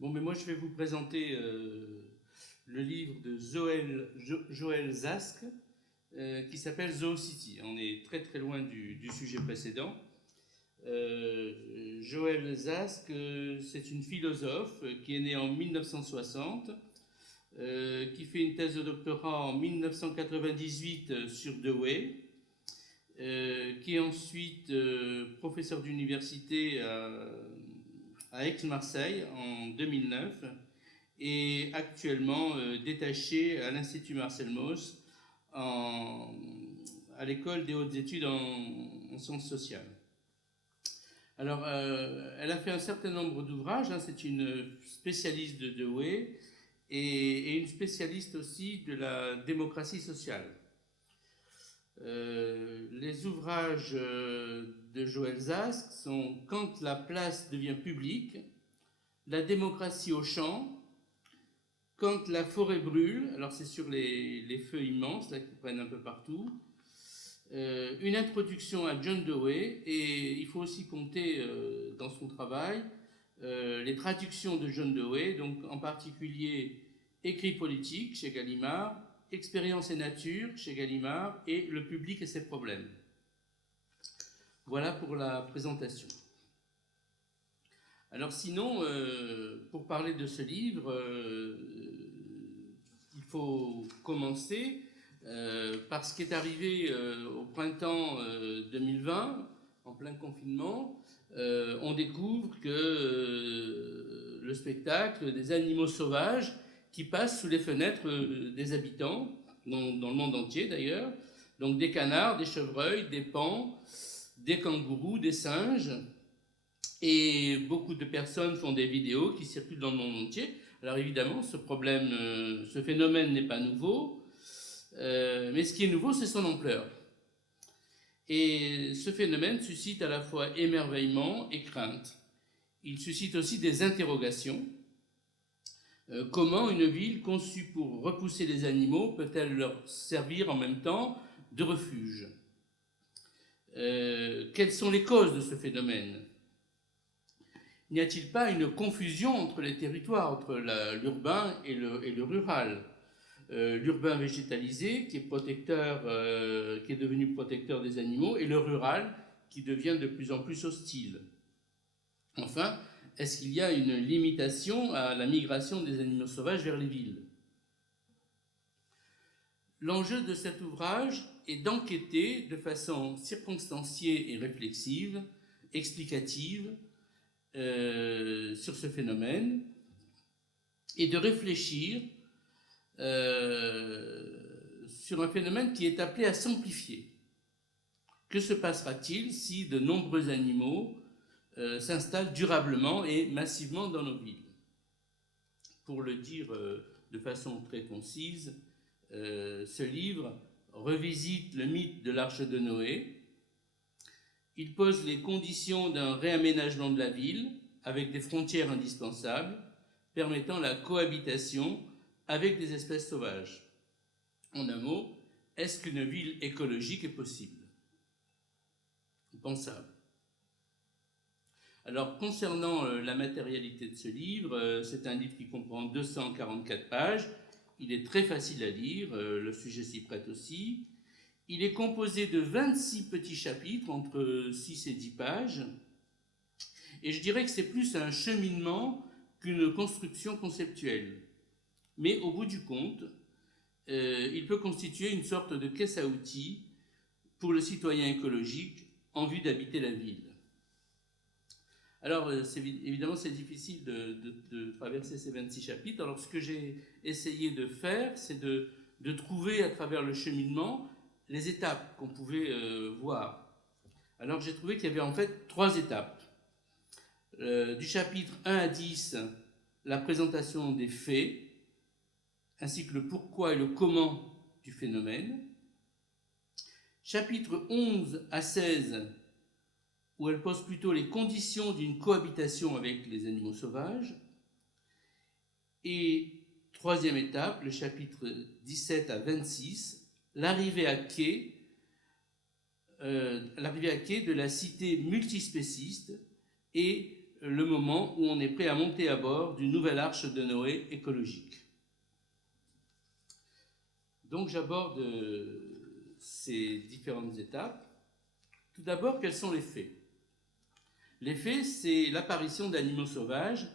Bon, mais moi je vais vous présenter le livre de Joël Zask qui s'appelle Zoocity. On est très très loin du sujet précédent. Joël Zask, c'est une philosophe qui est née en 1960, qui fait une thèse de doctorat en 1998 sur Dewey, qui est ensuite professeur d'université à Aix-Marseille en 2009 et actuellement détaché à l'Institut Marcel Mauss à l'école des hautes études en sciences sociales. Alors, elle a fait un certain nombre d'ouvrages, hein, c'est une spécialiste de Dewey et une spécialiste aussi de la démocratie sociale. Les ouvrages de Joël Zask sont Quand la place devient publique, La démocratie au champ, Quand la forêt brûle, alors c'est sur les feux immenses là, qui prennent un peu partout, une introduction à John Dewey, et il faut aussi compter dans son travail les traductions de John Dewey, donc en particulier Écrits politiques chez Gallimard, Expérience et nature chez Gallimard et Le public et ses problèmes. Voilà pour la présentation. Alors sinon, pour parler de ce livre, il faut commencer par ce qui est arrivé au printemps 2020, en plein confinement. On découvre que le spectacle des animaux sauvages qui passent sous les fenêtres des habitants, dans le monde entier d'ailleurs, donc des canards, des chevreuils, des paons, des kangourous, des singes, et beaucoup de personnes font des vidéos qui circulent dans le monde entier. Alors évidemment, ce phénomène n'est pas nouveau, mais ce qui est nouveau, c'est son ampleur. Et ce phénomène suscite à la fois émerveillement et crainte. Il suscite aussi des interrogations. Comment une ville conçue pour repousser les animaux peut-elle leur servir en même temps de refuge? Quelles sont les causes de ce phénomène? N'y a-t-il pas une confusion entre les territoires, entre l'urbain et le rural? L'urbain végétalisé qui est devenu protecteur des animaux, et le rural qui devient de plus en plus hostile. Enfin, est-ce qu'il y a une limitation à la migration des animaux sauvages vers les villes? L'enjeu de cet ouvrage est d'enquêter de façon circonstanciée et réflexive, explicative, sur ce phénomène, et de réfléchir sur un phénomène qui est appelé à s'amplifier. Que se passera-t-il si de nombreux animaux s'installent durablement et massivement dans nos villes? Pour le dire de façon très concise, ce livre revisite le mythe de l'Arche de Noé. Il pose les conditions d'un réaménagement de la ville avec des frontières indispensables permettant la cohabitation avec des espèces sauvages. En un mot, est-ce qu'une ville écologique est possible? Pensable. Alors, concernant la matérialité de ce livre, c'est un livre qui comprend 244 pages. Il est très facile à lire, le sujet s'y prête aussi. Il est composé de 26 petits chapitres, entre 6 et 10 pages. Et je dirais que c'est plus un cheminement qu'une construction conceptuelle. Mais au bout du compte, il peut constituer une sorte de caisse à outils pour le citoyen écologique en vue d'habiter la ville. Alors, évidemment, c'est difficile de traverser ces 26 chapitres. Alors, ce que j'ai essayé de faire, c'est de trouver à travers le cheminement les étapes qu'on pouvait voir. Alors, j'ai trouvé qu'il y avait en fait 3 étapes. Du chapitre 1 à 10, la présentation des faits, ainsi que le pourquoi et le comment du phénomène. Chapitre 11 à 16, où elle pose plutôt les conditions d'une cohabitation avec les animaux sauvages. Et troisième étape, le chapitre 17 à 26, l'arrivée à quai de la cité multispéciste et le moment où on est prêt à monter à bord d'une nouvelle arche de Noé écologique. Donc j'aborde ces différentes étapes. Tout d'abord, quels sont les faits? Les faits, c'est l'apparition d'animaux sauvages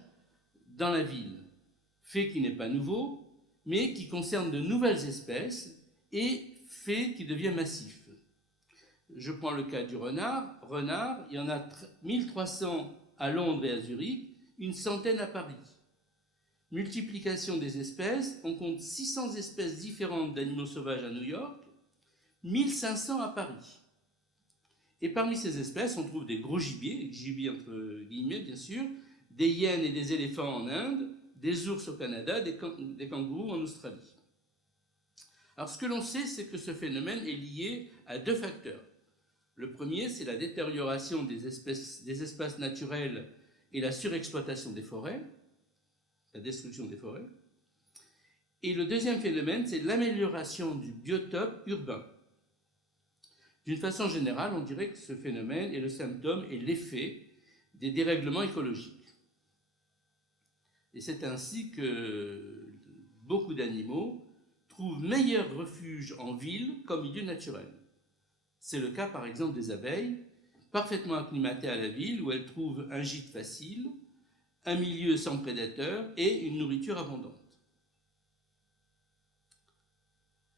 dans la ville. Fait qui n'est pas nouveau, mais qui concerne de nouvelles espèces et fait qui devient massif. Je prends le cas du renard. Renard, il y en a 1300 à Londres et à Zurich, une centaine à Paris. Multiplication des espèces, on compte 600 espèces différentes d'animaux sauvages à New York, 1500 à Paris. Et parmi ces espèces, on trouve des gros gibiers entre guillemets bien sûr, des hyènes et des éléphants en Inde, des ours au Canada, des kangourous en Australie. Alors ce que l'on sait, c'est que ce phénomène est lié à deux facteurs. Le premier, c'est la détérioration des espaces naturels et la surexploitation des forêts, la destruction des forêts. Et le deuxième phénomène, c'est l'amélioration du biotope urbain. D'une façon générale, on dirait que ce phénomène est le symptôme et l'effet des dérèglements écologiques. Et c'est ainsi que beaucoup d'animaux trouvent meilleur refuge en ville comme milieu naturel. C'est le cas par exemple des abeilles, parfaitement acclimatées à la ville où elles trouvent un gîte facile, un milieu sans prédateurs et une nourriture abondante.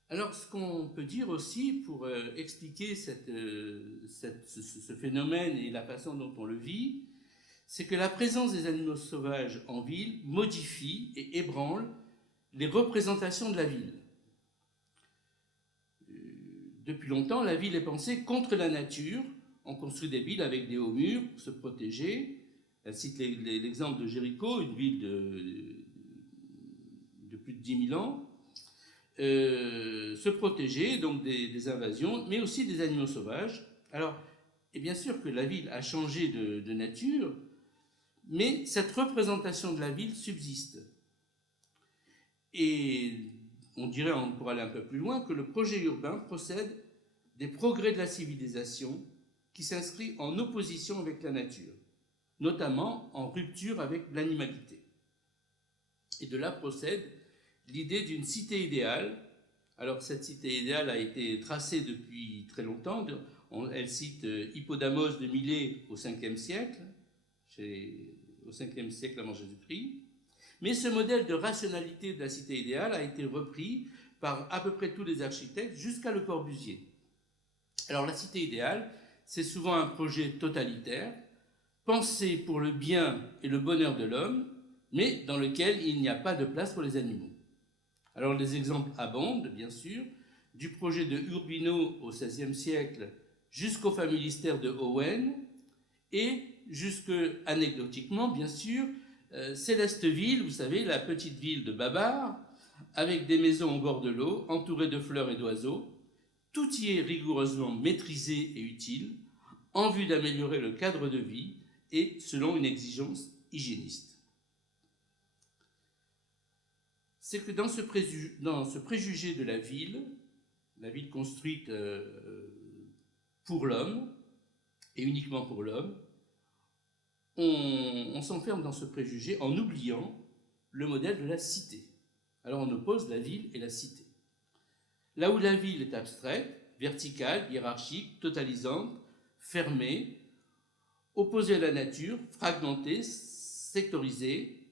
Alors, ce qu'on peut dire aussi pour expliquer ce phénomène et la façon dont on le vit, c'est que la présence des animaux sauvages en ville modifie et ébranle les représentations de la ville. Depuis longtemps, la ville est pensée contre la nature. On construit des villes avec des hauts murs pour se protéger. Elle cite l'exemple de Jéricho, une ville de plus de 10 000 ans. Se protéger donc des invasions, mais aussi des animaux sauvages. Alors, et bien sûr que la ville a changé de nature, mais cette représentation de la ville subsiste. Et on dirait, pour aller un peu plus loin, que le projet urbain procède des progrès de la civilisation qui s'inscrit en opposition avec la nature, notamment en rupture avec l'animalité. Et de là procède l'idée d'une cité idéale. Alors cette cité idéale a été tracée depuis très longtemps. Elle cite Hippodamos de Milet au 5e siècle, au 5e siècle avant Jésus-Christ. Mais ce modèle de rationalité de la cité idéale a été repris par à peu près tous les architectes jusqu'à Le Corbusier. Alors la cité idéale, c'est souvent un projet totalitaire, pensé pour le bien et le bonheur de l'homme, mais dans lequel il n'y a pas de place pour les animaux. Alors les exemples abondent, bien sûr, du projet de Urbino au XVIe siècle jusqu'au familistère de Owen, et jusque, anecdotiquement, bien sûr, Célesteville, vous savez, la petite ville de Babar, avec des maisons au bord de l'eau, entourées de fleurs et d'oiseaux. Tout y est rigoureusement maîtrisé et utile, en vue d'améliorer le cadre de vie et selon une exigence hygiéniste. C'est que dans ce préjugé de la ville construite pour l'homme, et uniquement pour l'homme, on s'enferme dans ce préjugé en oubliant le modèle de la cité. Alors on oppose la ville et la cité. Là où la ville est abstraite, verticale, hiérarchique, totalisante, fermée, opposée à la nature, fragmentée, sectorisée,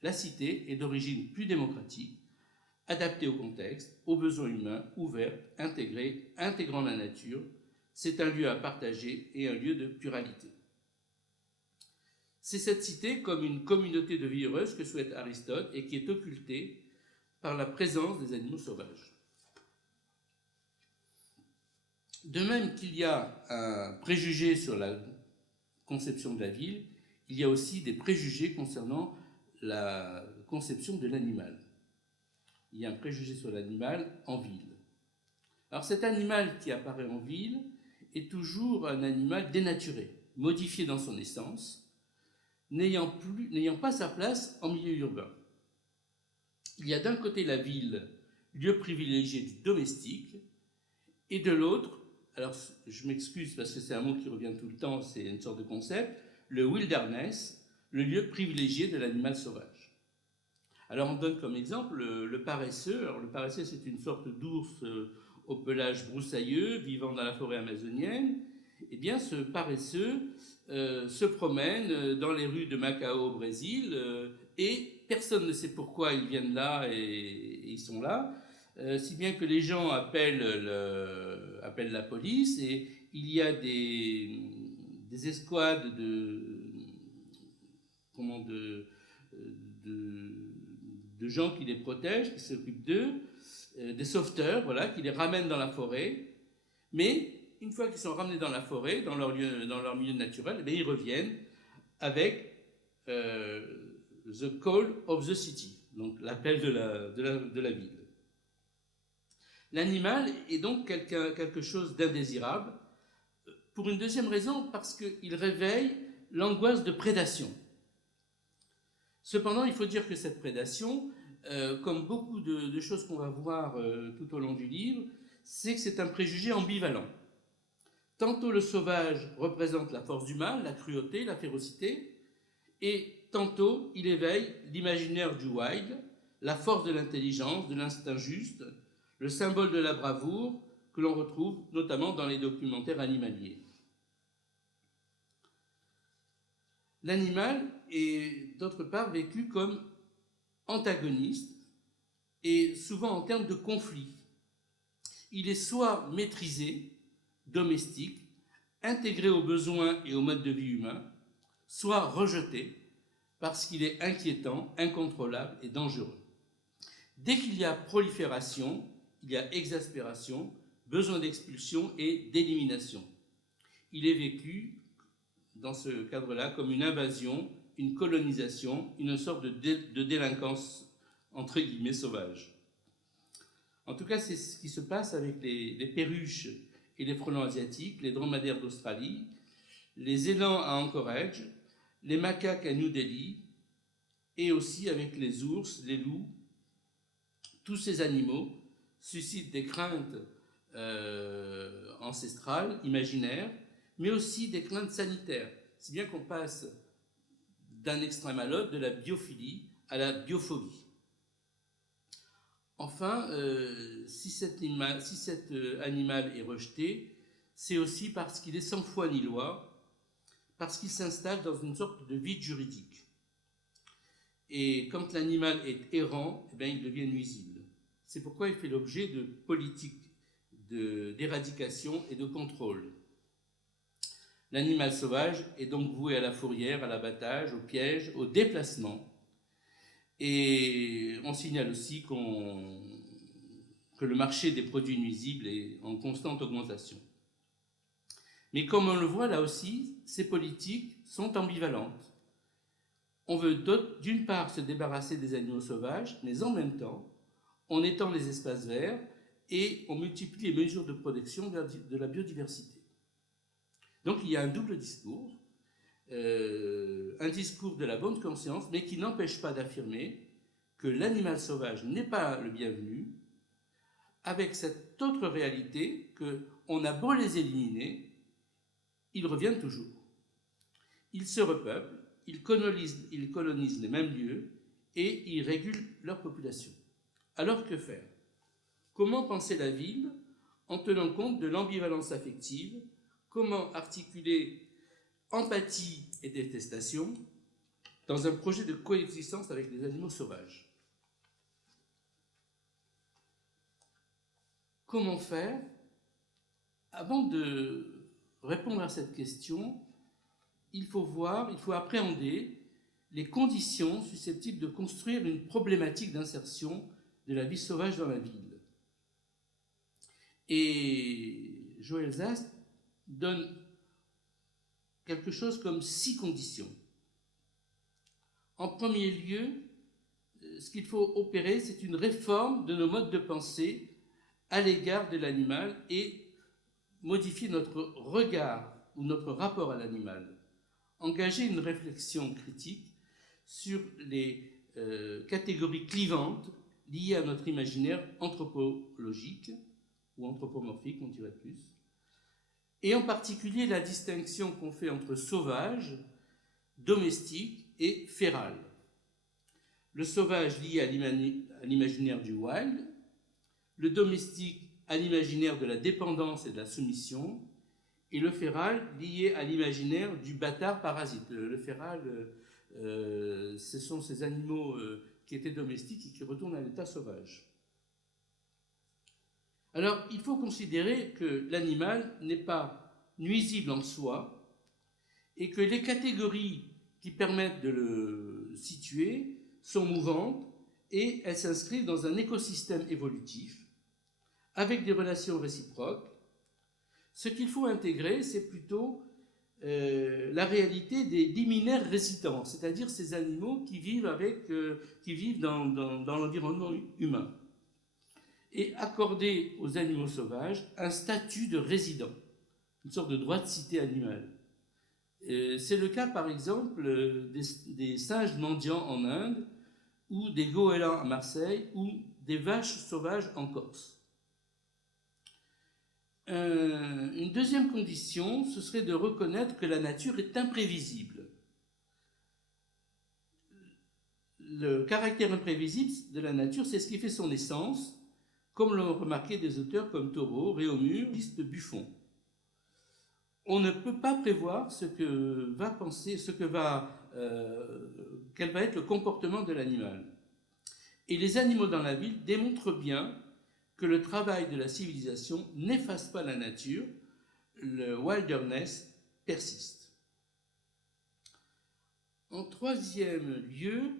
la cité est d'origine plus démocratique, adaptée au contexte, aux besoins humains, ouverte, intégrée, intégrant la nature. C'est un lieu à partager et un lieu de pluralité. C'est cette cité comme une communauté de vie heureuse que souhaite Aristote et qui est occultée par la présence des animaux sauvages. De même qu'il y a un préjugé sur la conception de la ville, il y a aussi des préjugés concernant la conception de l'animal. Il y a un préjugé sur l'animal en ville. Alors cet animal qui apparaît en ville est toujours un animal dénaturé, modifié dans son essence, n'ayant pas sa place en milieu urbain. Il y a d'un côté la ville, lieu privilégié du domestique, et de l'autre, alors je m'excuse parce que c'est un mot qui revient tout le temps, c'est une sorte de concept, le wilderness, le lieu privilégié de l'animal sauvage. Alors on donne comme exemple le paresseux. Alors le paresseux, c'est une sorte d'ours au pelage broussailleux vivant dans la forêt amazonienne. Eh bien ce paresseux se promène dans les rues de Macao au Brésil et personne ne sait pourquoi ils viennent là et ils sont là, si bien que les gens appellent la police et il y a des escouades de gens qui les protègent, qui s'occupent d'eux, des sauveteurs, voilà, qui les ramènent dans la forêt. Mais une fois qu'ils sont ramenés dans la forêt, dans leur milieu naturel, eh ils reviennent avec the call of the city, donc l'appel de la ville. L'animal est donc quelque chose d'indésirable, pour une deuxième raison, parce qu'il réveille l'angoisse de prédation. Cependant, il faut dire que cette prédation, comme beaucoup de choses qu'on va voir tout au long du livre, c'est que c'est un préjugé ambivalent. Tantôt le sauvage représente la force du mal, la cruauté, la férocité, et tantôt il éveille l'imaginaire du wild, la force de l'intelligence, de l'instinct juste, le symbole de la bravoure que l'on retrouve notamment dans les documentaires animaliers. L'animal est d'autre part vécu comme antagoniste et souvent en termes de conflit. Il est soit maîtrisé, domestique, intégré aux besoins et au mode de vie humain, soit rejeté parce qu'il est inquiétant, incontrôlable et dangereux. Dès qu'il y a prolifération, il y a exaspération, besoin d'expulsion et d'élimination. Il est vécu dans ce cadre-là comme une invasion, une colonisation, une sorte de délinquance entre guillemets sauvage. En tout cas, c'est ce qui se passe avec les perruches et les frelons asiatiques, les dromadaires d'Australie, les élans à Anchorage, les macaques à New Delhi, et aussi avec les ours, les loups. Tous ces animaux suscitent des craintes ancestrales, imaginaires, mais aussi des craintes sanitaires, si bien qu'on passe d'un extrême à l'autre, de la biophilie à la biophobie. Enfin, si cet animal est rejeté, c'est aussi parce qu'il est sans foi ni loi, parce qu'il s'installe dans une sorte de vide juridique. Et quand l'animal est errant, eh bien, il devient nuisible. C'est pourquoi il fait l'objet de politiques d'éradication et de contrôle. L'animal sauvage est donc voué à la fourrière, à l'abattage, au piège, au déplacement. Et on signale aussi que le marché des produits nuisibles est en constante augmentation. Mais comme on le voit là aussi, ces politiques sont ambivalentes. On veut d'une part se débarrasser des animaux sauvages, mais en même temps, on étend les espaces verts et on multiplie les mesures de protection de la biodiversité. Donc il y a un double discours, un discours de la bonne conscience, mais qui n'empêche pas d'affirmer que l'animal sauvage n'est pas le bienvenu, avec cette autre réalité qu'on a beau les éliminer, ils reviennent toujours. Ils se repeuplent, ils colonisent les mêmes lieux et ils régulent leur population. Alors que faire? Comment penser la ville en tenant compte de l'ambivalence affective? Comment articuler empathie et détestation dans un projet de coexistence avec les animaux sauvages? Comment faire? Avant de répondre à cette question, il faut appréhender les conditions susceptibles de construire une problématique d'insertion de la vie sauvage dans la ville. Et Joël Zask donne quelque chose comme 6 conditions. En premier lieu, ce qu'il faut opérer, c'est une réforme de nos modes de pensée à l'égard de l'animal et modifier notre regard ou notre rapport à l'animal. Engager une réflexion critique sur les catégories clivantes liées à notre imaginaire anthropologique ou anthropomorphique, on dirait plus, et en particulier la distinction qu'on fait entre sauvage, domestique et féral. Le sauvage lié à l'imaginaire du wild, le domestique à l'imaginaire de la dépendance et de la soumission, et le féral lié à l'imaginaire du bâtard parasite. Le féral, ce sont ces animaux qui étaient domestiques et qui retournent à l'état sauvage. Alors, il faut considérer que l'animal n'est pas nuisible en soi et que les catégories qui permettent de le situer sont mouvantes et elles s'inscrivent dans un écosystème évolutif avec des relations réciproques. Ce qu'il faut intégrer, c'est plutôt la réalité des liminaires résidents, c'est-à-dire ces animaux qui vivent dans l'environnement humain, et accorder aux animaux sauvages un statut de résident, une sorte de droit de cité animale. C'est le cas, par exemple, des singes mendiants en Inde, ou des goélands à Marseille, ou des vaches sauvages en Corse. Une deuxième condition, ce serait de reconnaître que la nature est imprévisible. Le caractère imprévisible de la nature, c'est ce qui fait son essence, comme l'ont remarqué des auteurs comme Thoreau, Réaumur, Buffon. On ne peut pas prévoir quel va être le comportement de l'animal. Et les animaux dans la ville démontrent bien que le travail de la civilisation n'efface pas la nature, le wilderness persiste. En troisième lieu,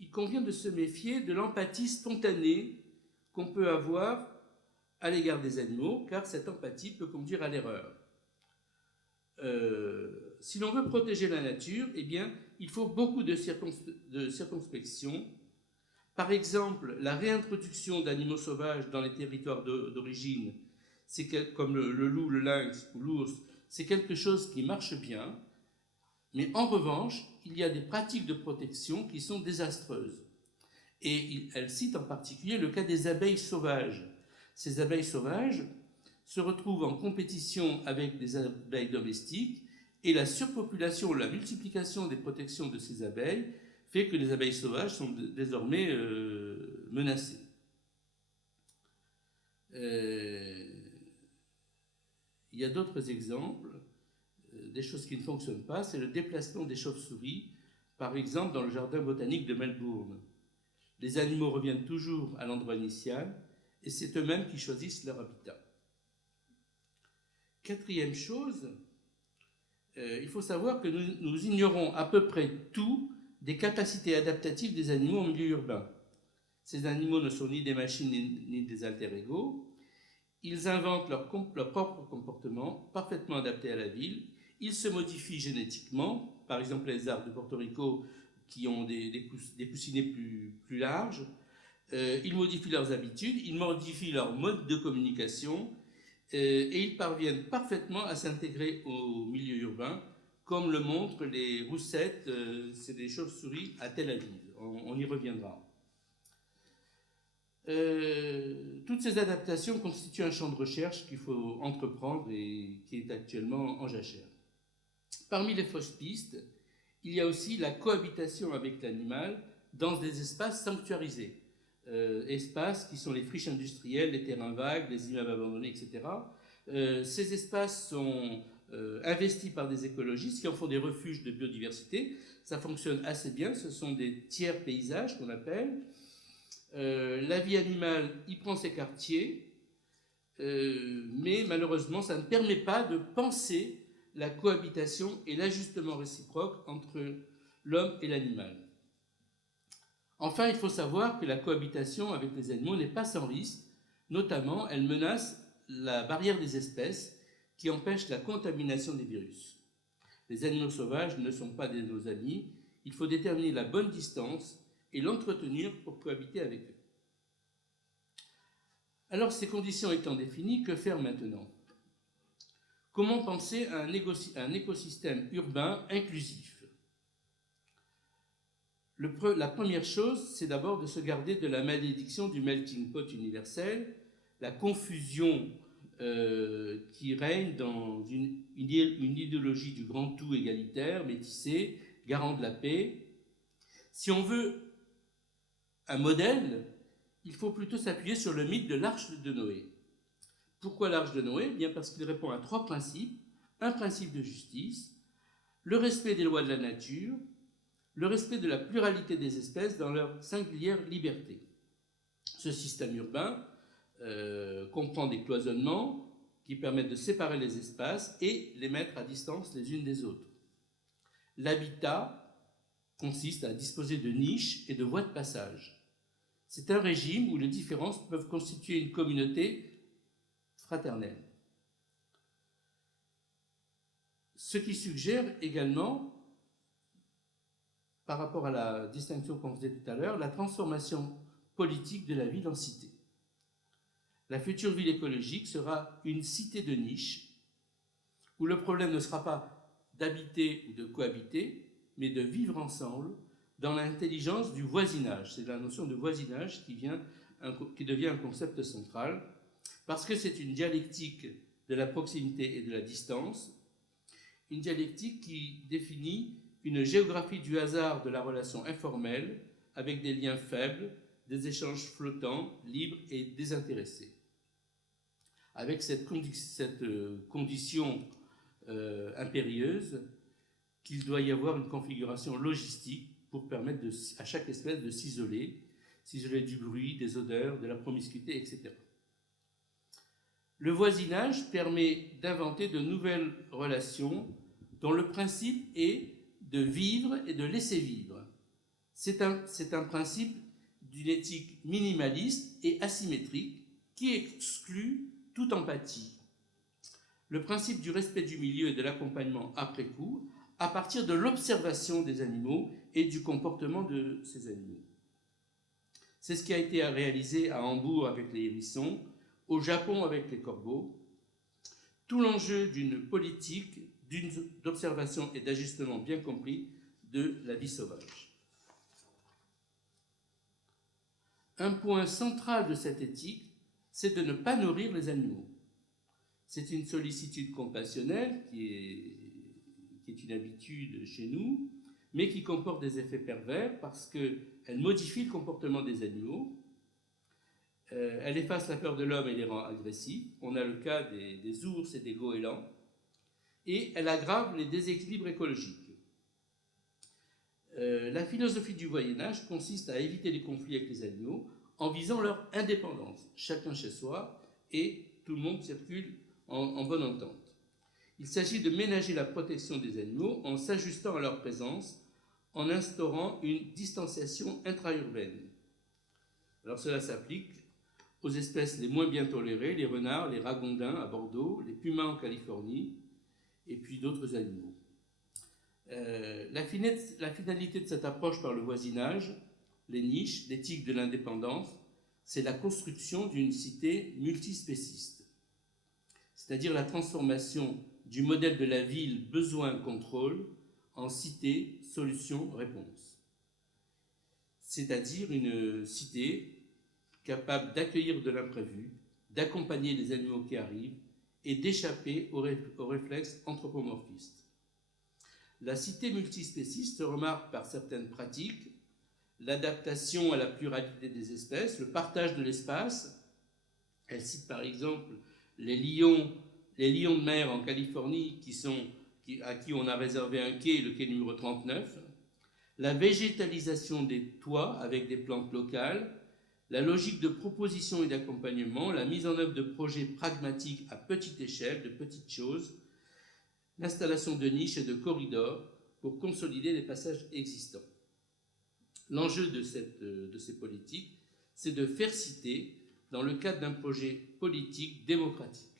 il convient de se méfier de l'empathie spontanée qu'on peut avoir à l'égard des animaux, car cette empathie peut conduire à l'erreur. Si l'on veut protéger la nature, eh bien, il faut beaucoup de circonspection. Par exemple, la réintroduction d'animaux sauvages dans les territoires d'origine, comme le loup, le lynx ou l'ours, c'est quelque chose qui marche bien, mais en revanche, il y a des pratiques de protection qui sont désastreuses. Et elle cite en particulier le cas des abeilles sauvages. Ces abeilles sauvages se retrouvent en compétition avec des abeilles domestiques, et la surpopulation, la multiplication des protections de ces abeilles fait que les abeilles sauvages sont désormais menacées. Il y a d'autres exemples, des choses qui ne fonctionnent pas, c'est le déplacement des chauves-souris, par exemple dans le jardin botanique de Melbourne. Les animaux reviennent toujours à l'endroit initial, et c'est eux-mêmes qui choisissent leur habitat. Quatrième chose, il faut savoir que nous ignorons à peu près tout des capacités adaptatives des animaux en milieu urbain. Ces animaux ne sont ni des machines ni des alter-ego. Ils inventent leur propre comportement, parfaitement adapté à la ville. Ils se modifient génétiquement, par exemple les arbres de Porto Rico qui ont des coussinets plus larges. Ils modifient leurs habitudes, ils modifient leur mode de communication, et ils parviennent parfaitement à s'intégrer au milieu urbain, comme le montrent les roussettes, c'est des chauves-souris à Tel Aviv. On y reviendra. Toutes ces adaptations constituent un champ de recherche qu'il faut entreprendre et qui est actuellement en jachère. Parmi les fausses pistes, il y a aussi la cohabitation avec l'animal dans des espaces sanctuarisés. Espaces qui sont les friches industrielles, les terrains vagues, les immeubles abandonnés, etc. Ces espaces sont investis par des écologistes qui en font des refuges de biodiversité. Ça fonctionne assez bien, ce sont des tiers paysages qu'on appelle. La vie animale y prend ses quartiers, mais malheureusement ça ne permet pas de penser la cohabitation et l'ajustement réciproque entre l'homme et l'animal. Enfin, il faut savoir que la cohabitation avec les animaux n'est pas sans risque, notamment elle menace la barrière des espèces qui empêche la contamination des virus. Les animaux sauvages ne sont pas nos amis, il faut déterminer la bonne distance et l'entretenir pour cohabiter avec eux. Alors, ces conditions étant définies, que faire maintenant ? Comment penser à un écosystème urbain inclusif ? La première chose, c'est d'abord de se garder de la malédiction du melting pot universel, la confusion qui règne dans une idéologie du grand tout égalitaire, métissé, garant de la paix. Si on veut un modèle, il faut plutôt s'appuyer sur le mythe de l'Arche de Noé. Pourquoi l'Arche de Noé? Bien parce qu'il répond à 3 principes. Un principe de justice, le respect des lois de la nature, le respect de la pluralité des espèces dans leur singulière liberté. Ce système urbain comprend des cloisonnements qui permettent de séparer les espaces et les mettre à distance les unes des autres. L'habitat consiste à disposer de niches et de voies de passage. C'est un régime où les différences peuvent constituer une communauté fraternelle. Ce qui suggère également, par rapport à la distinction qu'on faisait tout à l'heure, la transformation politique de la ville en cité. La future ville écologique sera une cité de niche, où le problème ne sera pas d'habiter ou de cohabiter, mais de vivre ensemble dans l'intelligence du voisinage. C'est la notion de voisinage qui devient un concept central, parce que c'est une dialectique de la proximité et de la distance, une dialectique qui définit une géographie du hasard de la relation informelle, avec des liens faibles, des échanges flottants, libres et désintéressés. Avec cette condition impérieuse qu'il doit y avoir une configuration logistique pour permettre à chaque espèce de s'isoler du bruit, des odeurs, de la promiscuité, etc. Le voisinage permet d'inventer de nouvelles relations dont le principe est de vivre et de laisser vivre. C'est un principe d'une éthique minimaliste et asymétrique qui exclut toute empathie. Le principe du respect du milieu et de l'accompagnement après coup, à partir de l'observation des animaux et du comportement de ces animaux. C'est ce qui a été réalisé à Hambourg avec les hérissons, au Japon avec les corbeaux. Tout l'enjeu d'une politique d'observation et d'ajustement bien compris de la vie sauvage. Un point central de cette éthique, c'est de ne pas nourrir les animaux. C'est une sollicitude compassionnelle qui est une habitude chez nous, mais qui comporte des effets pervers parce qu'elle modifie le comportement des animaux, elle efface la peur de l'homme et les rend agressifs. On a le cas des ours et des goélands, et elle aggrave les déséquilibres écologiques. La philosophie du Moyen-Âge consiste à éviter les conflits avec les animaux en visant leur indépendance, chacun chez soi, et tout le monde circule en bonne entente. Il s'agit de ménager la protection des animaux en s'ajustant à leur présence, en instaurant une distanciation intra-urbaine. Alors cela s'applique aux espèces les moins bien tolérées, les renards, les ragondins à Bordeaux, les pumas en Californie, et puis d'autres animaux. La finalité de cette approche par le voisinage, les niches, l'éthique de l'indépendance, c'est la construction d'une cité multispéciste, c'est-à-dire la transformation du modèle de la ville besoin-contrôle en cité solution-réponse, c'est-à-dire une cité capable d'accueillir de l'imprévu, d'accompagner les animaux qui arrivent et d'échapper aux réflexes anthropomorphistes. La cité multispéciste se remarque par certaines pratiques, l'adaptation à la pluralité des espèces, le partage de l'espace. Elle cite par exemple les lions de mer en Californie à qui on a réservé un quai, le quai numéro 39, la végétalisation des toits avec des plantes locales, la logique de proposition et d'accompagnement, la mise en œuvre de projets pragmatiques à petite échelle, de petites choses, l'installation de niches et de corridors pour consolider les passages existants. L'enjeu de ces politiques, c'est de faire cité dans le cadre d'un projet politique démocratique.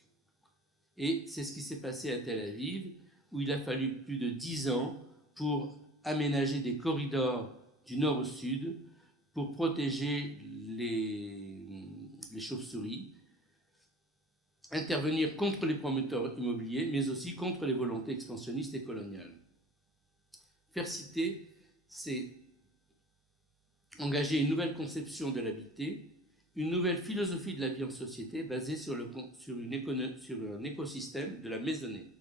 Et c'est ce qui s'est passé à Tel Aviv, où il a fallu plus de 10 ans pour aménager des corridors du nord au sud, pour protéger les chauves-souris, intervenir contre les promoteurs immobiliers, mais aussi contre les volontés expansionnistes et coloniales. Faire cité, c'est engager une nouvelle conception de l'habité, une nouvelle philosophie de la vie en société basée sur un écosystème de la maisonnée.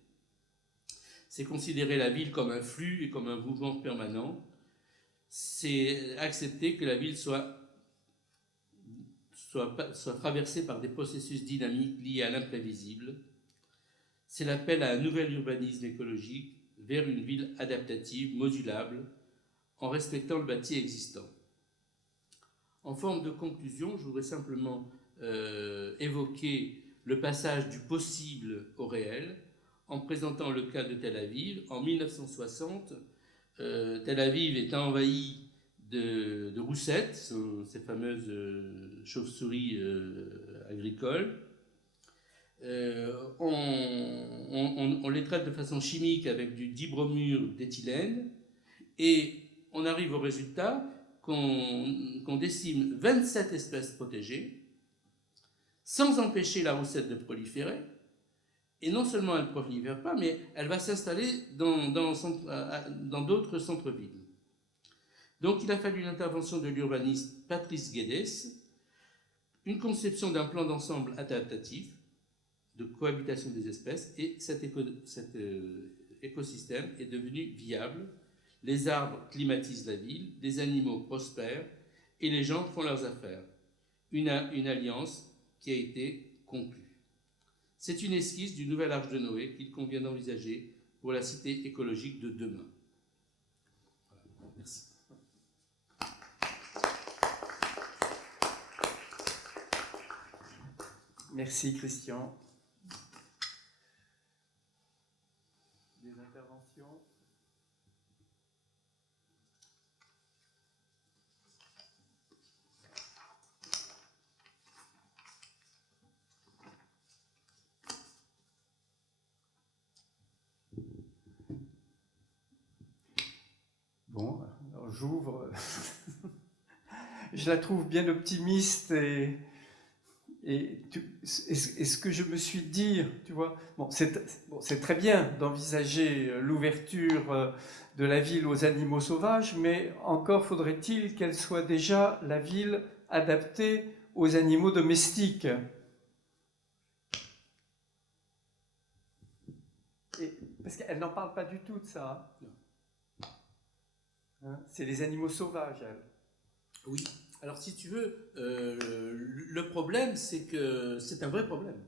C'est considérer la ville comme un flux et comme un mouvement permanent. c'est accepter que la ville soit traversée par des processus dynamiques liés à l'imprévisible. C'est l'appel à un nouvel urbanisme écologique vers une ville adaptative, modulable, en respectant le bâti existant. En forme de conclusion, je voudrais simplement évoquer le passage du possible au réel en présentant le cas de Tel Aviv. En 1960, Tel Aviv est envahie de roussettes, ces fameuses chauves-souris agricoles. On les traite de façon chimique avec du dibromure d'éthylène et on arrive au résultat qu'on décime 27 espèces protégées sans empêcher la roussette de proliférer. Et non seulement elle ne prolifère pas, mais elle va s'installer dans d'autres centres-villes. Donc il a fallu l'intervention de l'urbaniste Patrice Guedes, une conception d'un plan d'ensemble adaptatif de cohabitation des espèces, et cet écosystème est devenu viable. Les arbres climatisent la ville, les animaux prospèrent et les gens font leurs affaires. Une alliance qui a été conclue. C'est une esquisse du nouvel arche de Noé qu'il convient d'envisager pour la cité écologique de demain. Voilà. Merci. Merci Christian. Des interventions ? Bon, alors j'ouvre. Je la trouve bien optimiste et ce que je me suis dit, tu vois, c'est très bien d'envisager l'ouverture de la ville aux animaux sauvages, mais encore faudrait-il qu'elle soit déjà la ville adaptée aux animaux domestiques. Parce qu'elle n'en parle pas du tout de ça. Hein, c'est les animaux sauvages, elle. Oui. Alors, si tu veux, le problème, c'est que c'est un vrai problème.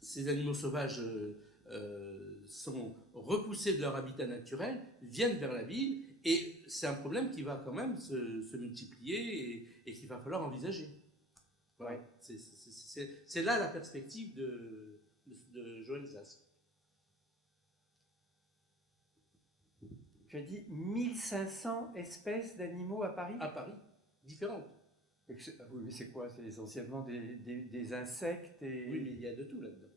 Ces animaux sauvages sont repoussés de leur habitat naturel, viennent vers la ville, et c'est un problème qui va quand même se multiplier et qu'il va falloir envisager. Voilà. Ouais. C'est là la perspective de Joël Zask. Tu as dit 1500 espèces d'animaux à Paris ? À Paris, différentes. Oui, mais c'est quoi? C'est essentiellement des insectes et... Oui, mais il y a de tout là-dedans.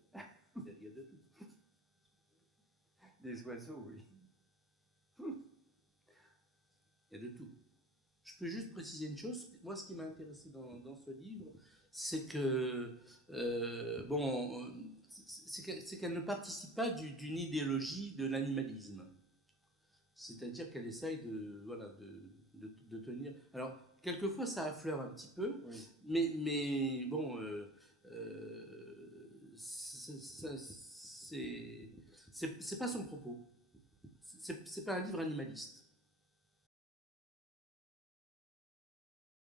Il y a de tout. Des oiseaux, oui. Il y a de tout. Je peux juste préciser une chose. Moi, ce qui m'a intéressé dans ce livre, c'est que, c'est qu'elle ne participe pas d'une idéologie de l'animalisme. C'est-à-dire qu'elle essaye de tenir... Alors, quelquefois, ça affleure un petit peu, oui. mais bon, c'est pas son propos. C'est pas un livre animaliste.